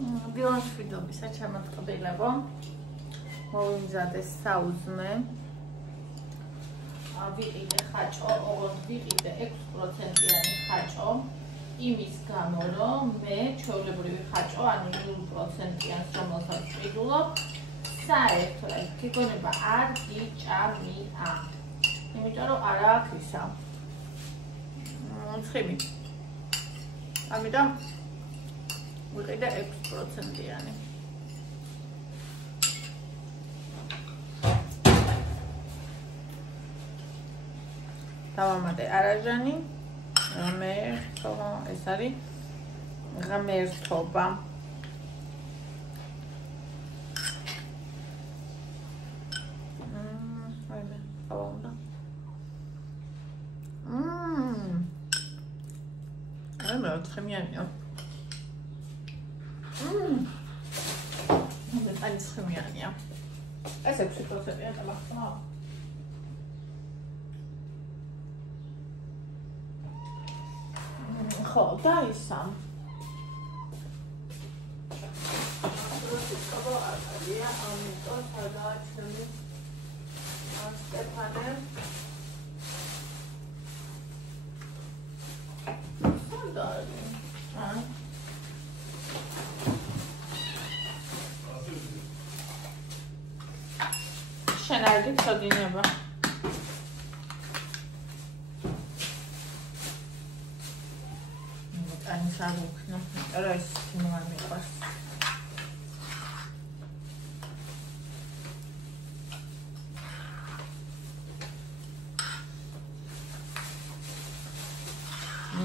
დილანშვიდობისა ჩამოწყობილებო. მოვიმზადე საუზმე. ვიყიდე ხაჭო, ოღონდ ვიყიდე 6%-იანი ხაჭო. იმის გამო, რომ მე ჩვეულებრივი ხაჭო, ანუ 0%-იანს რომელსაც ვიყიდულობ, საერთოდ გიგონება არ გიჭამია. იმიტომ რომ არ აქვს ისა. ცხიმი. ამიტომ ვიყიდე 6%-იანი. დავამატე არაჟანი, ღმერთობა, ეს არის ღმერთობა. აიმე, ყავა უნდა. აიმე, ცხიმიანია. აი ცხიმიანია. ეს 6%-ია ტაბახტა. ხო, და ისამ. რუსიკობა არია, ამიტომ სადაა ჩემი სტეფანე. შენ არ გიწოდინება. არ ვქნა, რა ის არ მიყვარს.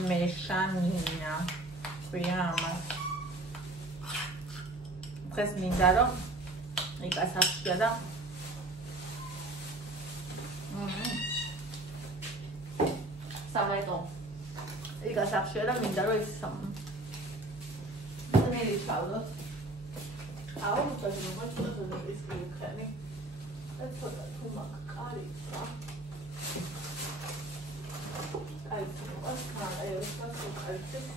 მეშანინა ქვია ამას. დღეს მინდა რომ იკასახშია და სამაიტო იკასახშია და მინდა რომ ის მერი ჩავდოთ. აუ წადი მოწოდო ის ვიქენი. ეს ცოტა თუ მაგკარიცა. აი ეს კაერს საკაიცეს.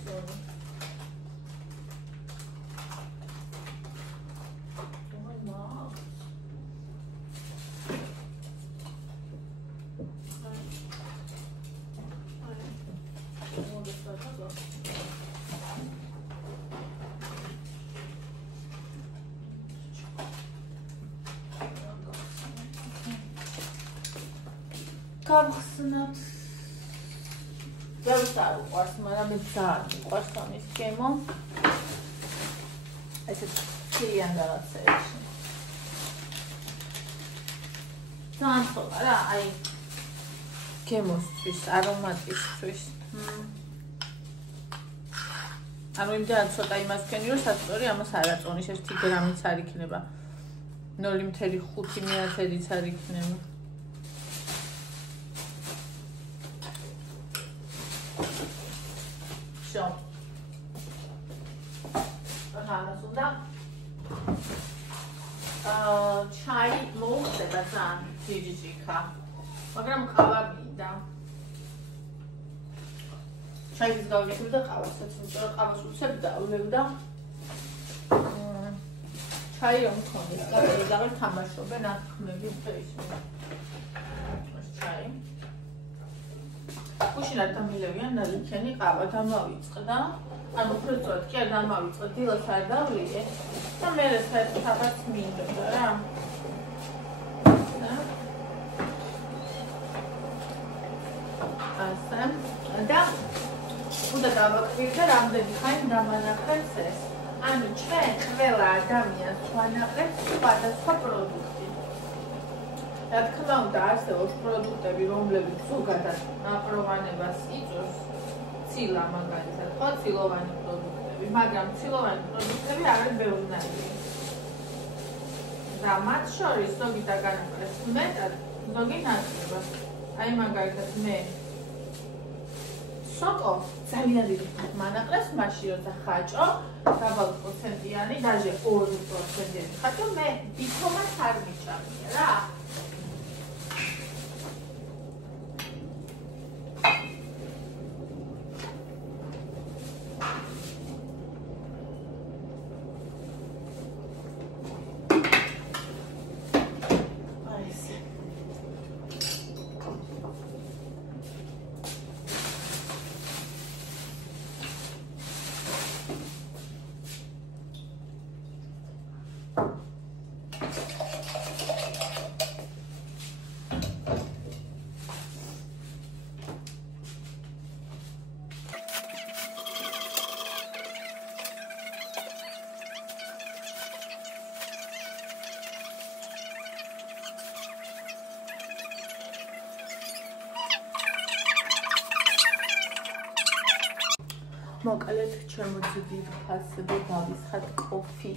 გავხსნათ. ბევრს არ უყვარს, მაგრამ მე ძალიან მიყვარს ამის გემო. ესეც ძალიან რაღაცეებში. ძალიან ცოტა რა, აი გემოსთვის, არომატისთვის. ანუ იმდენად ცოტა იმას ვქენი, რომ სასწორი ამას არ აწონის, 1 გრამიც არ იქნება. 0.5 არ იქნება. ჩაი მოუხდება ძალიან ჯიჯიკა, მაგრამ ყავა მინდა. ჩაის გავიქცევ და ყავასაც, იმიტომ რომ ყავას უცებ დავლევ და ჩაი რომ მქონდეს, რაღაც თამაშობენ ახმები ფეისბუქში. ეს ჩაი. გუშინად დამილევიან ნალიქენი ყავა დამავიწყდა. ანუ უბრალოდ კი არ დამავიწყდა, დილას არ დავლიდე და მე საერთოდ მინდოდა რა. ასე და უნდა დავაკვირდე რამდენი ხანი დამანახებს ეს. ანუ ჩვენ ყველა ადამიანს ვანაყრებს სხვადასხვა პროდუქტი. რა თქმა უნდა, არსებობს პროდუქტები, რომლებიც ზოგადად ნაპროვანებას იწვევს. ცილა მაგალითად, ხო, ცილოვანი პროდუქტები, მაგრამ ცილოვანი პროდუქტები არ არის ბევრნაირი. და მათ შორის ზოგი დაგანაკლებს მეტად, ზოგი ნაკლებად. აი მაგალითად მე სოკო ძალიან დიდი მანაკლებს, მაშინ როცა ხაჭო, დაბალ პროცენტიანი, დაჟე 2%-იანი ხაჭო, მე ვითომაც არ მიჭამია რა. მოკალეთ ჩემოძიდით ფასები დავისხათ კოფი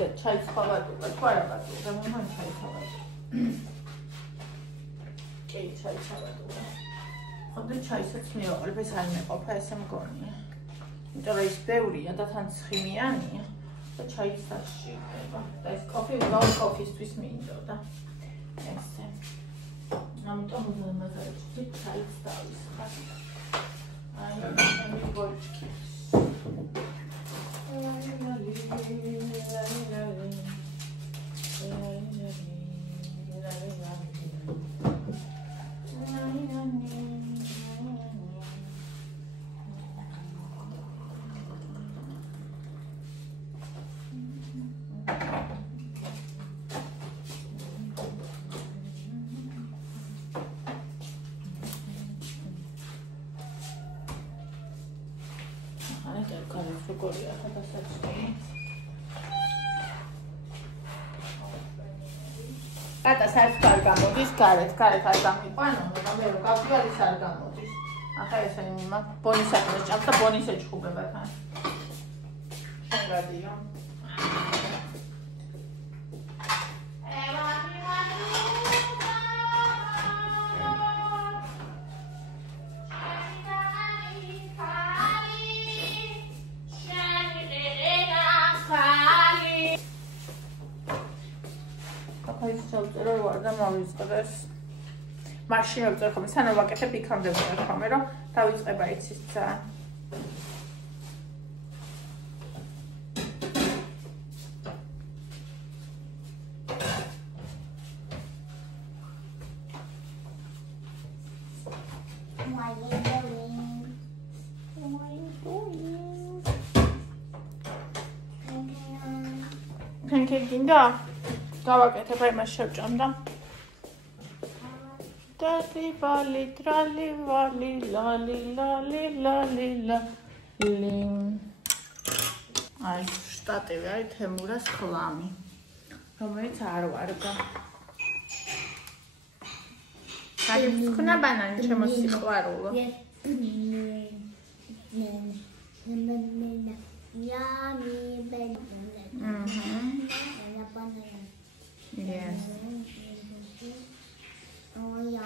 და ჩაის ხავატობა თუ არა ბატონო მომან ჩაის ხავატობა კი ჩაის ხავატობა ხოდა ჩაისაც მივაყოლებ ეს არ მეყოფა ესე მგონია იმიტომ რომ ის ბევრია და თან ცხიმიანია და ჩაის საშიება და ეს კოფი უბრალოდ კოფისთვის მინდოდა ესე ამიტომ მოზამაზარებში ჩაის დავისხათ როგორია გადასაწყისი. Gata, საერთოდ არ გამოდის, გარეთ არ გამიყვანო, მაგრამ მე რომ გავდივარ ის არ გამოდის. ახლა ესე იმათ ბონის აკეთებს ჭამს და ბონის ეჩხუბება თან. შენ გადიო. ჩავწერო ვარ და მოვიწყდეს. მაშინ ვწერე ხოლმე, სანამ ვაკეთებ იქამდე ვწერე ხოლმე, რომ დავიწყება იცის ძალიან. Pancake ginda. გავაკეთებ აი მას შევჭამ და ტრალი ვალი ლალი აი შტატივი აი თემურას ხლამი რომელიც არ ვარგა აი ხნა ბანანი შემოსიყვარულო Yes. Oh, yum.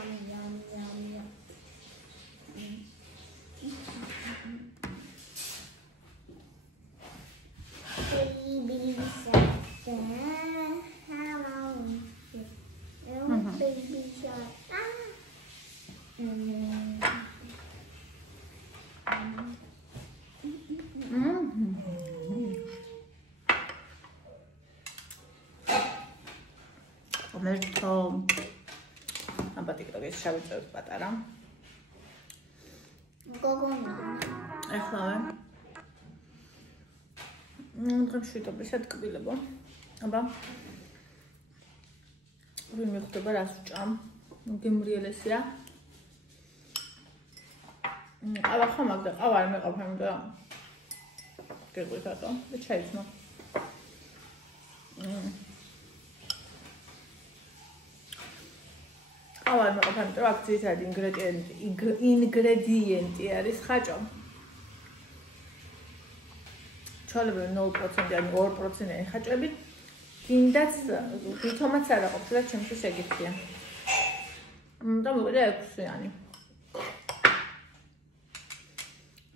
Baby shark, hello. Baby shark. მერტო აბა ტიკტოკის შევიწევთ პატარა გოგონა ეხლა დღეშვიდობისად კბილებო აბა ვინ მეხდება რას ვჭამ გემრიელესია აბა ხომ აქ და ყავა არ მეყოფ ამდა გეღვით ატო და ჩაიცნო ავარ მეყოფენ რომ აქ ძირითადი ინგრედიენტი არის ხაჭო. ჩალებენ 0% ან 2% ხაჭები. გინდაც ვითომაც არ აყოფს და ჩემთვის ეგეთია. და მოვიდა 6-იანი.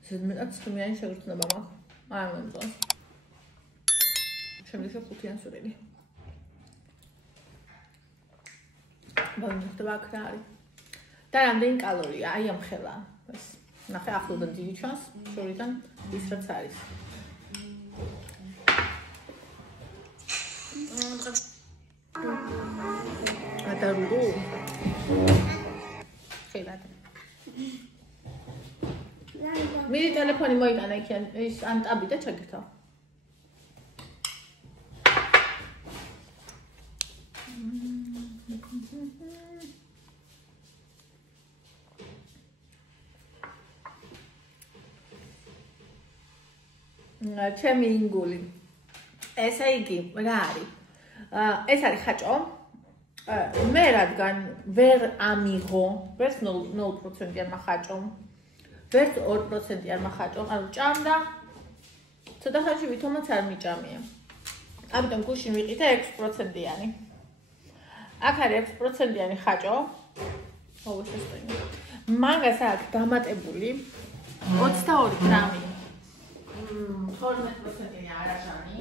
ზედმეტად 9-იანი შეგრძნება მაქვს. არ მომწონს. შემიძლია 5-იანი სურვილი. ბონჯდა ვაკრა არის. და რამდენი კალორია? აი ამ ხელა. ეს ნახე ახლოდან დიდი ჩანს, შორიდან ის რაც არის. გადარულო. ხელად. მიდი ტელეფონი მოიტანა იქ ის ანტაბი და ჩაგირთავ. ჩემი ინგული. ესე იგი, რა არის? ეს არის ხაჭო. მე რადგან ვერ ამიღო, ვერც 0%-იანმა ხაჭომ, ვერც 2%-იანმა ხაჭომ, ანუ ჭამდა. ცოტა ხანში ვითომაც არ მიჭამია. ამიტომ გუშინ ვიყიდე 6%-იანი. აქ არის 6%-იანი ხაჭო. მოვესწრები. მაგას აქვს დამატებული 22 გრამი. 12%-იანი არაჟანი.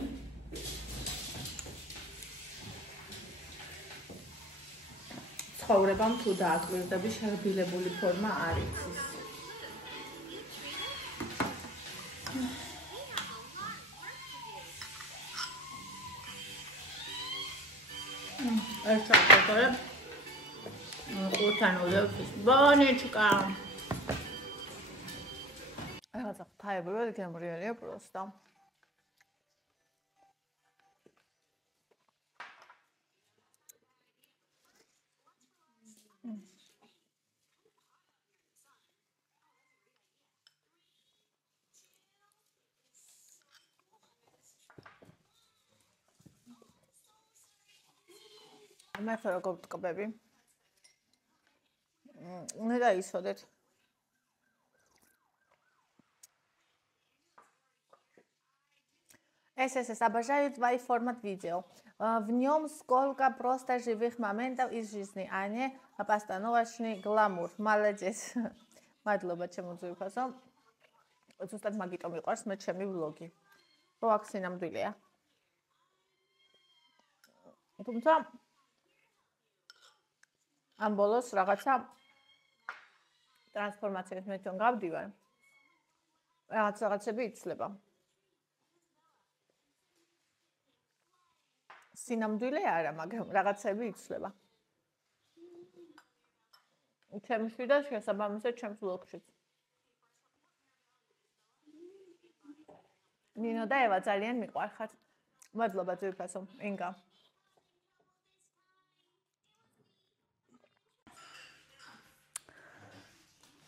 ცხოვრებამ თუ დააკვირდები შეგბილებული ფორმა არ იცის. ეს ჩაკოლა. ოთანო ლევთვის ბონიჩკა. რაღაცა ხაებრივად გემრიელია პროსტა. მე როგორ ვტკბები? უნდა დაისვადეთ. ССС обожаю твои формат видео. В нем сколько просто живых моментов из жизни, а не постановочный гламур. Молодец. Мადლობა ჩემო ძვირფასო. ზუსტად მაგიტომ მიყვარს მე ჩემი ვლოგი. რო აქ სინამდვილეა. თუმცა ამ ბოლოს რაღაცა ტრანსფორმაციას მე თვითონ გავდივარ. რაღაცები იცლება. სინამდვილე არა, მაგრამ რაღაცები იცლება. ჩემში და შესაბამისად ჩემს ვლოგშიც. ნინო და ევა ძალიან მიყვარხართ. მადლობა ძვირფასო, ინგა.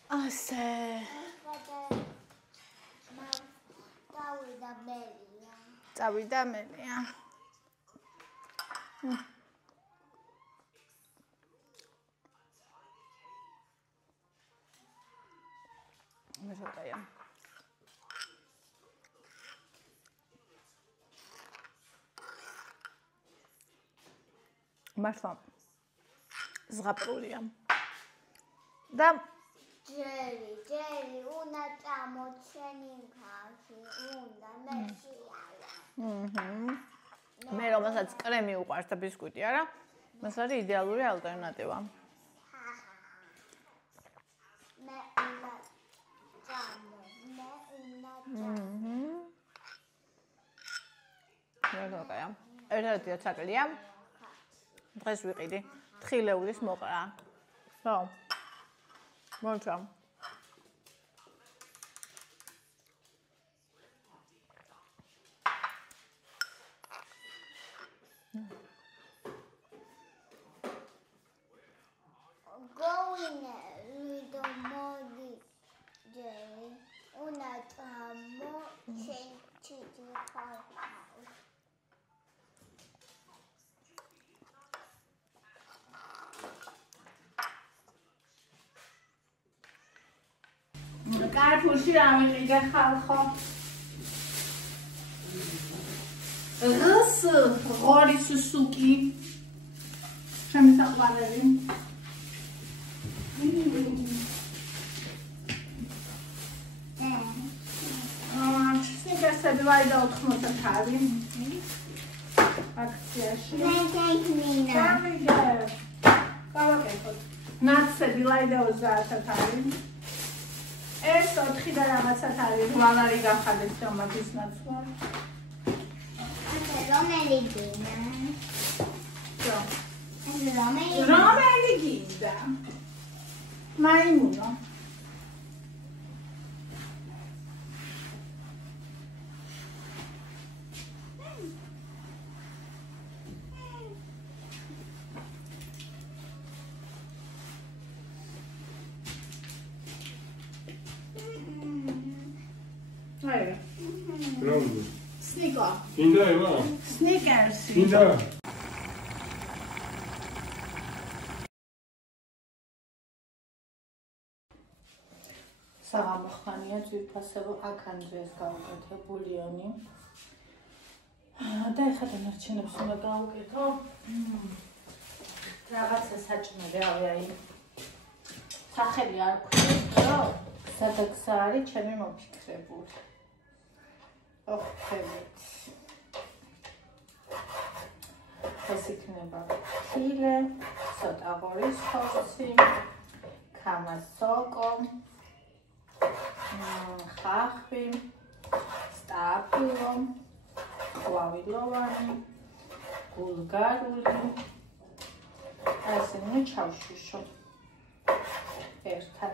ასე. წავიდა მელია. მაშინ მართლა ზღაპრულია და ჯერი უნდა წამოჩენი ხალხი უნდა მეშიალა მე რომელსაც კრემი უყვარს და ბისკვიტი არა მას არის იდეალური ალტერნატივა მე უნდა წამო რა ერთადერთი საკლია დღეს ვიყიდი თხილეულის მოყრა ხო მოჩა going little modi jay una tamo chichi house კარფუში ამიყიდა ხალხო რს ღორის სუკი შემისაყვანელი სნიკერსები ვაიდა 80 თავი აქციაში ნაცები ლაიდა 30 თავი ეს 4 და რაღაცა თავი ვალარი გახალეთ და მაგის ნაცვა რომელი გინდა რომელი გინდა მაიმუნო Sneaker. Inda eva. Sneakers. Inda. საღამო ხანია ძვირფასებო აქან დღეს გავუკეთე ბულიონი. და ეხლა დანარჩენებს უნდა გავუკეთო. რაღაცა საჭმელი აი სახელი არ გვქონდა, რომ სადაც არის ჩემი მოფიქრებული. ოხებით. ეს იქნება ფილე, ცოტა ღორის ხორცი, კამასოკო, ხახვი, სტაფილო, ყვავილოვანი, ბულგარული. ასენი ჩავშუშო. ერთად.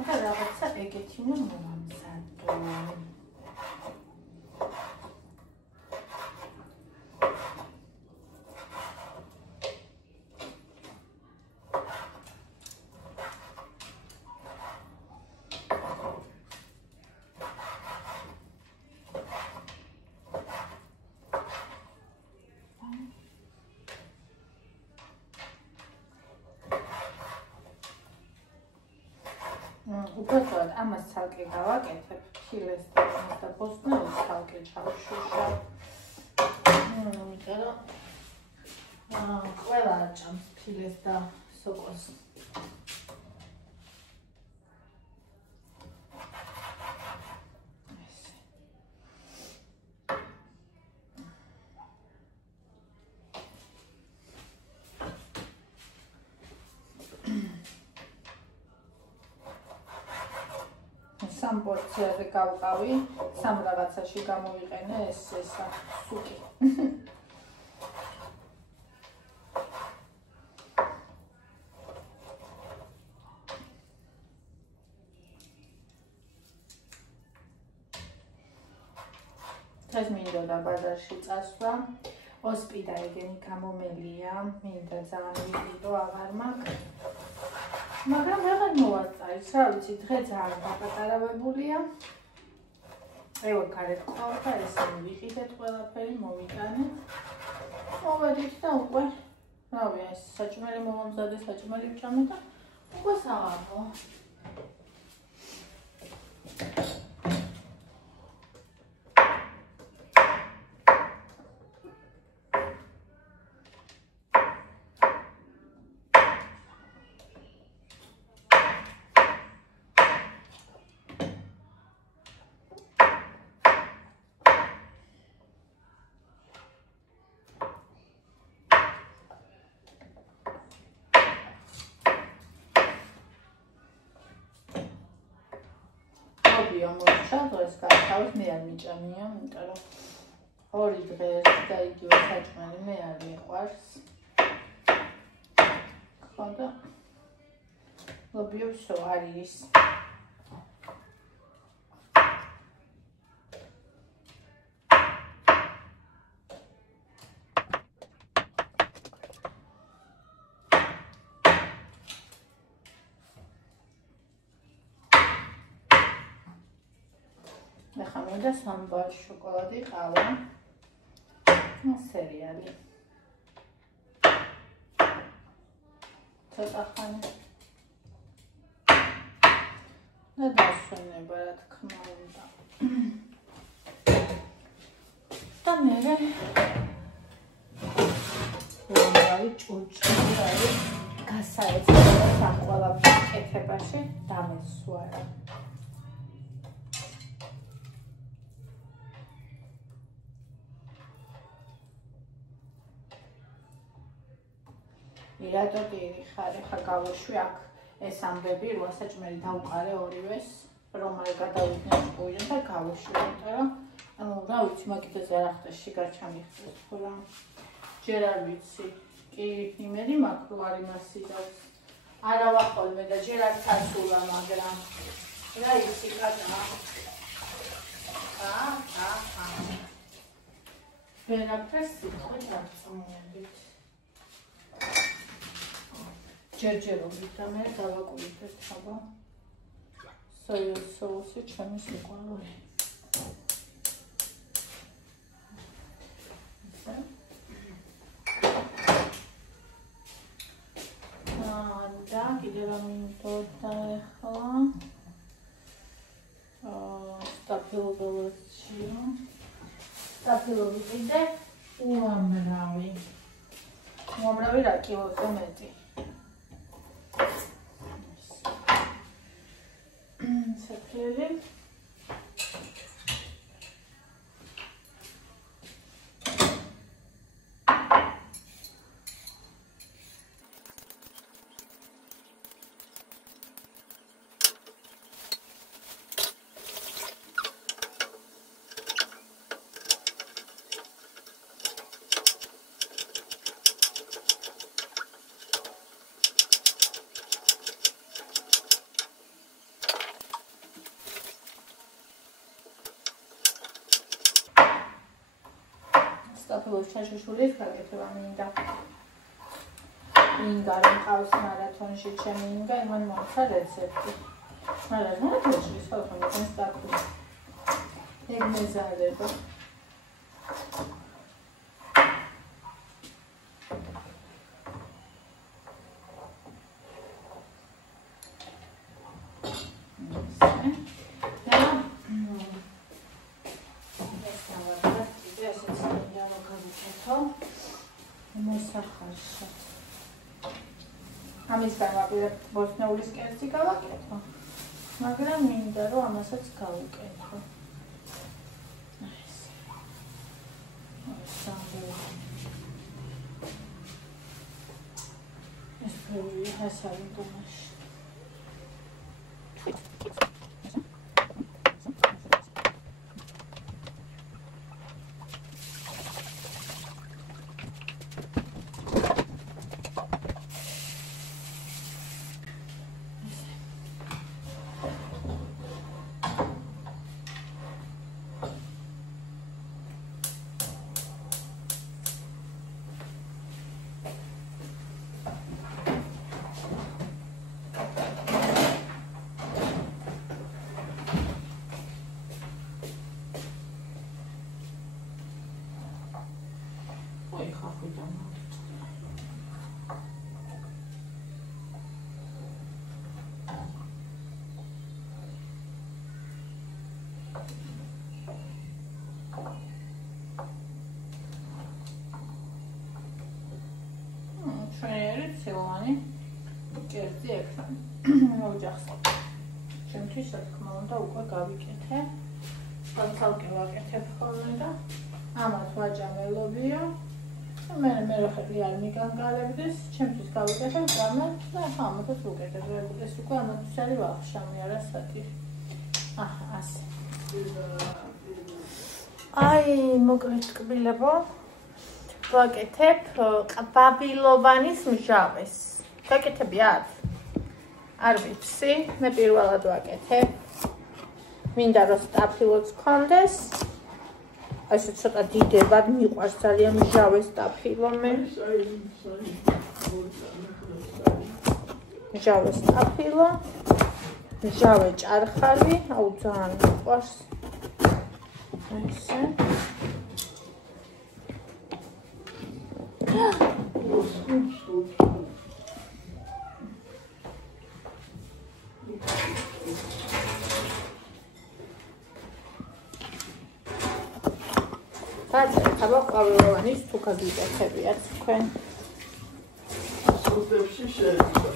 ახლა რაღაცა ეგეთი უნდა მოვამზადო. უბრალოდ ამას ცალკე გავაკეთებ, ფილეს და ბოსტნეულს ცალკე ჩავშუშავ. იმიტომ რომ ყველა აჭამს ფილეს და სოკოს. სამ პორციაზე გავყავი, სამ რაღაცაში გამოვიყენე ესა სუკი. დღეს მინდოდა ბაზარში წასვლა, ოსპიდა ეგენი გამომელია, მინდა ძალიან ვიყიდო, აღარ მაქვს. მაგრამ აღარ მოვაწაის, რა ვიცი, დღე ძალიან გაპატარავებულია. ევა გარეთ ყავდა, ესენი ვიყიდეთ ყველაფერი, მოვიტანეთ. მოვედით და უკვე, რავი, ეს საჭმელი მოვამზადე, საჭმელი ვჭამე და უკვე საღამო. დღეს გავთავის მე არ მიჭამია, იმიტომ რომ ორი დღე და იგივე საჭმელი მე არ მიყვარს. ხო და ლობიო всё არის. ახლა მინდა სამბარ შოკოლადი ყავა. სერიალი. ცოტა ხანი. და დასვენება, რა თქმა უნდა. და მერე უამრავი ჭურჭელი არის გასაეცემა საყვალაფრის კეთებაში დამესვარა. რატო დიდი ხარ, ხა გავუშვი აქ ეს ამბები, რვა საჭმელი დავყარე ორივეს, რომ არ გადავიდნენ ჭკუიდან და გავუშვი, იმიტომ რომ ანუ რა ვიცი, მაგითაც არ ახდაში გაჩამიხდეს, ხო რა. ჯერ არ ვიცი, კი იმედი მაქვს, რომ არ იმასიდავს. არა ვახოლმე და ჯერ არ წასულა, მაგრამ რა იცი, კატა. ვერაფერს სიტყვით არ წამოებით. ჯერჯერობით და მე დავაკვირდეთ ხაბა. სოიას соуსი ჩემი სიყვარული. და კიდე რა მინდოდა ახლა. სტაფილოგრაფია. სტაფილოგი კიდე უამრავი. უამრავი რა კილოზე მეტი. საფრელი. სტაფილოს ჩაშაშულის გაკეთება მინდა. მინდა რომ ყავს მარათონში ჩემი მინდა იმან მომცა რეცეპტი. მაგრამ მარათონში სწორხან სტაფილოს. ეგ მეზარდება. ამის გამაკვირვებ ბოსნეულის კერძი გავაკეთო. მაგრამ მინდა რომ ამასაც გავუკეთო. ეს ფერი ჰასარი დომაში. ცილოვანი კერძი ეკრანი. ოჯახს. ჩემთვის რა თქმა უნდა უკვე გავიკეთე. ცალკე ვაკეთებ ხოლმე და ამათ ვაჯამელობიო. მე ხელი არ მიგანგალებდეს, ჩემთვის გავიკეთებ გამათ და ამათაც ვუკეთებ. ეს უკვე ამათთვის არის ვახშამი არასათი. აჰა, ასე. აი, მოკლედ ტკბილებო. ვაკეთებ ყვავილოვანის მჟავეს. გაკეთებიათ? არ ვიცი, მე პირველად ვაკეთებ. მინდა რომ სტაფილოც გქონდეს. ასე ცოტა დიდებად მიყვარს ძალიან მჟავე სტაფილო მე. მჟავე სტაფილო, მჟავე ჭარხალი, აუ ძალიან მიყვარს. ასე. ხაბა ყვავილოვანის თუ გაგიკეთებიათ თქვენ. სურდებში შეიძლება.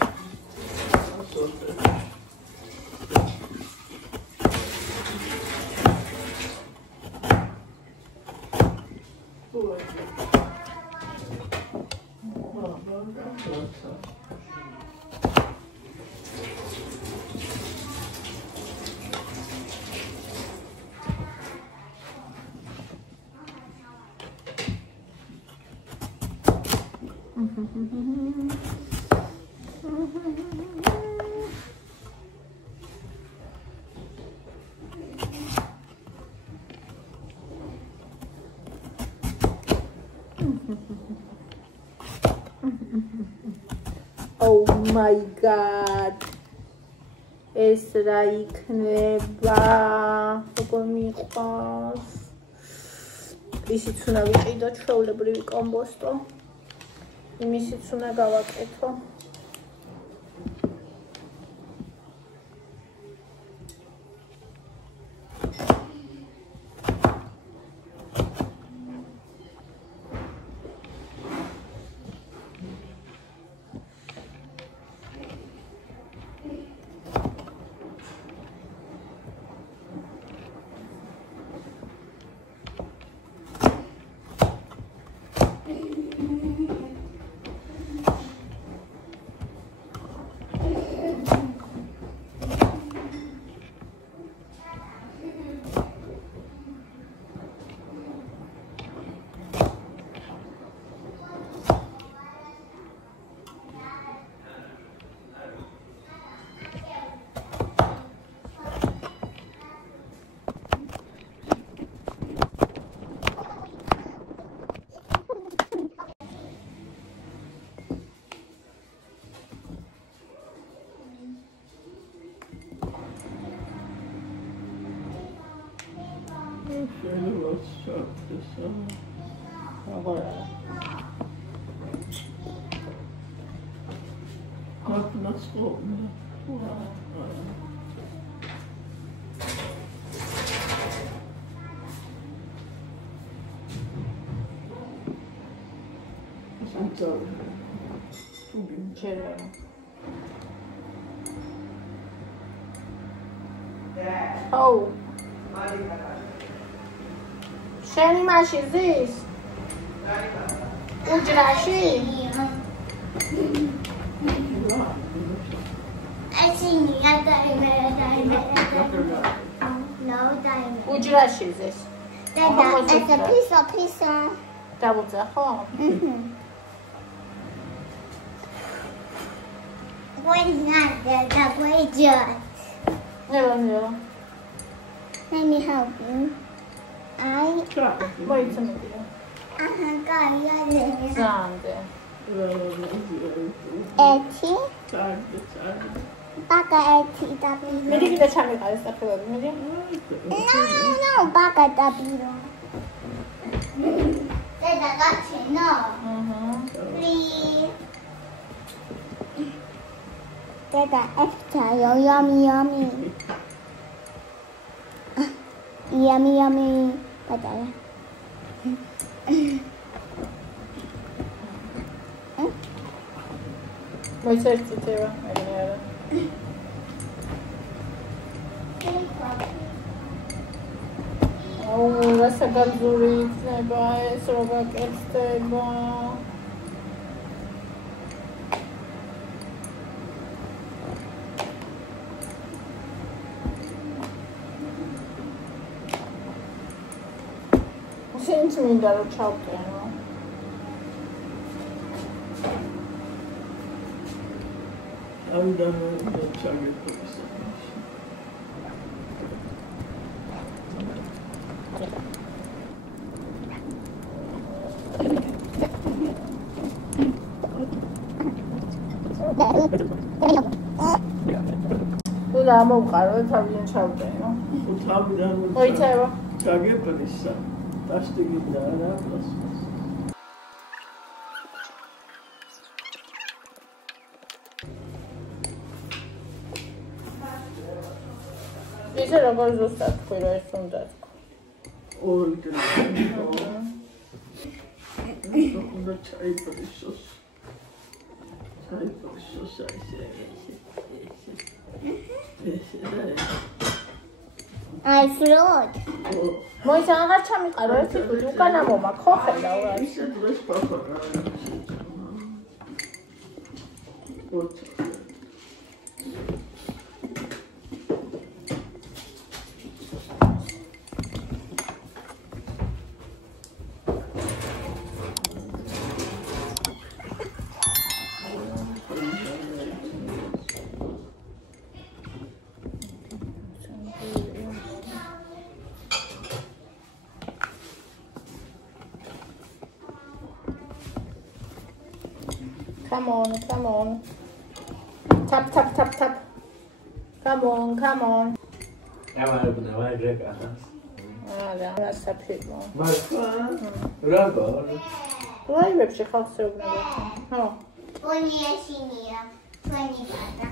Oh my god. ეს რა იქნება? როგორ მიყვარს? ისიც უნდა ვიყიდო ჩვეულებრივი კომბოსტო. იმისიც უნდა გავაკეთო. Oh. შენი მაშინ ზის? უჯრაში? უჯრაში ზის? ფისო. დავუძა ხო? Hello. Let me help you. Wait a minute. Sande. Eti. Baka eti dabiro. Meri vida chame ka esta pelo, meri. No, baka dabiro. Dada gachi no. Please. Dada extra yummy. Yummy. Padaya. Voi certi teva, era. რა საგრძური იქნება ეს რო გაკეთდება. Since მინდა რომ ჩავკენო. ამდა ჩაგეთქოს. უნდა მოვყარო თავიდან ჩავკენო. თავიდან მოიცევა. ჩაგეპრისა. დასტიგიდა რა პლასმას. ისე როგორ ზუსტად თქვი რომ ეს უნდა თქვა. ორი უნდა ჩაიპრისოს. I float. მოიცა აღარ ჩამიყარო ეს თვითონ უკანა მომაქ ხო ხედავ რა. ისე დროს პაპარა. Come on. Tap. Come on. Давай, Жека. Არა, საფრთხო. Рабор. ლაივებში ხალხს ეუბნება. ხო. პოლიაშინია. პოლიბატა.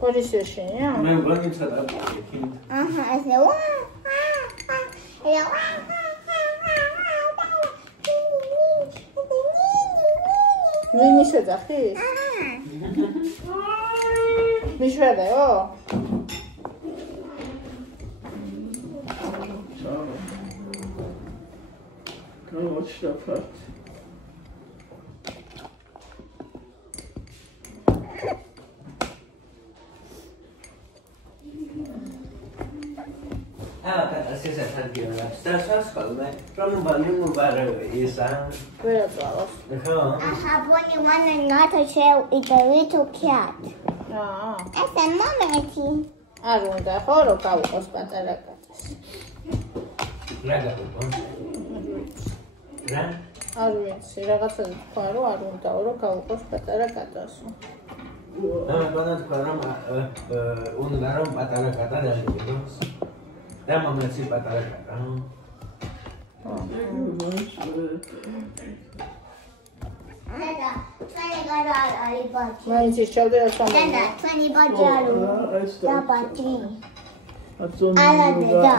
პოლიციაშია? მე გონიცა და იქით. აჰა, ესე ვინის ეძახის? მიშვედეო? Kamoçlapart. Así tranquila. Estás calma. Não vai isso. ვერ აწვალოს. აჰა, ბონი wanna not to show it a little cat. აა. ესე მომენტი. არ უნდა ხო რომ გავუყოს პატარა კაცს. რა გაგო? რა? არ ვიცი, რაღაცა თქვა რომ არ უნდა რომ გავუყოს პატარა კაცს. Pana თქვა რომ უნდა რომ პატარა კატა დაიწყოს. და მომეცი პატარა კატა. დედა, 20 გადა არის ბაჭი. მაინც ისჩავდე რა სამო. დედა, 20 ბაჭი არის. და ბაჭი. Ala დედა.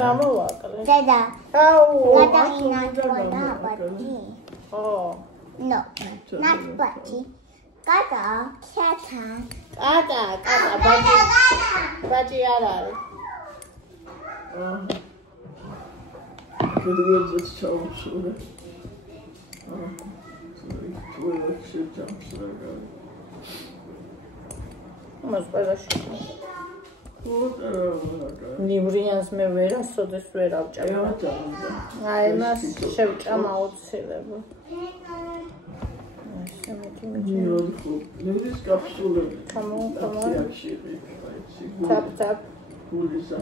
გამოვაკლე. დედა, აუ. გადაინა და ბაჭი. ო. No, not ბაჭი. გადა, კატა. კატა, ბაჭი. ბაჭი არ არის. Kırmızı çavuşları. Tuvaletçi çavuşları. მას ყველაში. Fotoğraflar. ნივრიანს მე ვერასოდეს ვერ ავჭამ. აი მას შევჭამ აუცილებლად. ესე მეტი. Neyse kapsülü. Come on. Tap. Tap. Kulisa.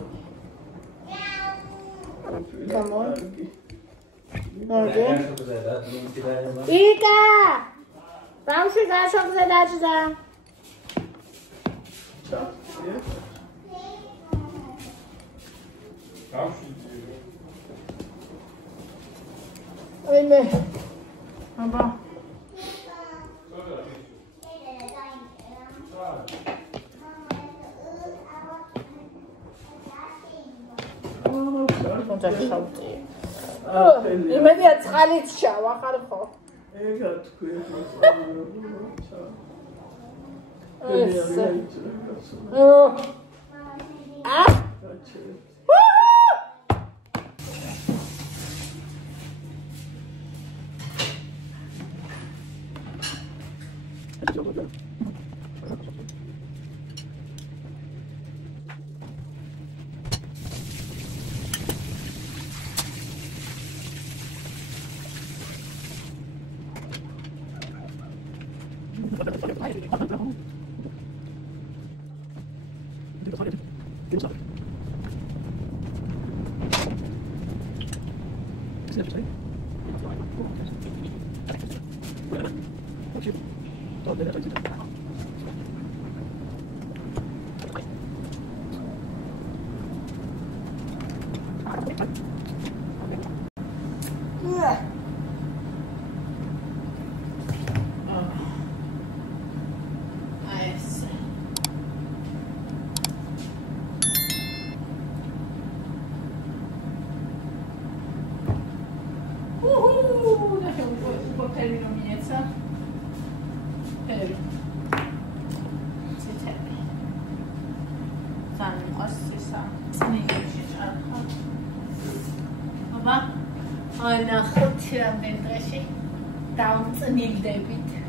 Come on. Okay. იკა! ბავშვი გაშოგზე დაჭდა. Tap. ვინმე? აბა. უნდა ხავდი. იმედია წყალიც ჩავა ხარ ხო? ეგა თქვი. Ana ხუთი რამდენ დღეში დავწნილდებით.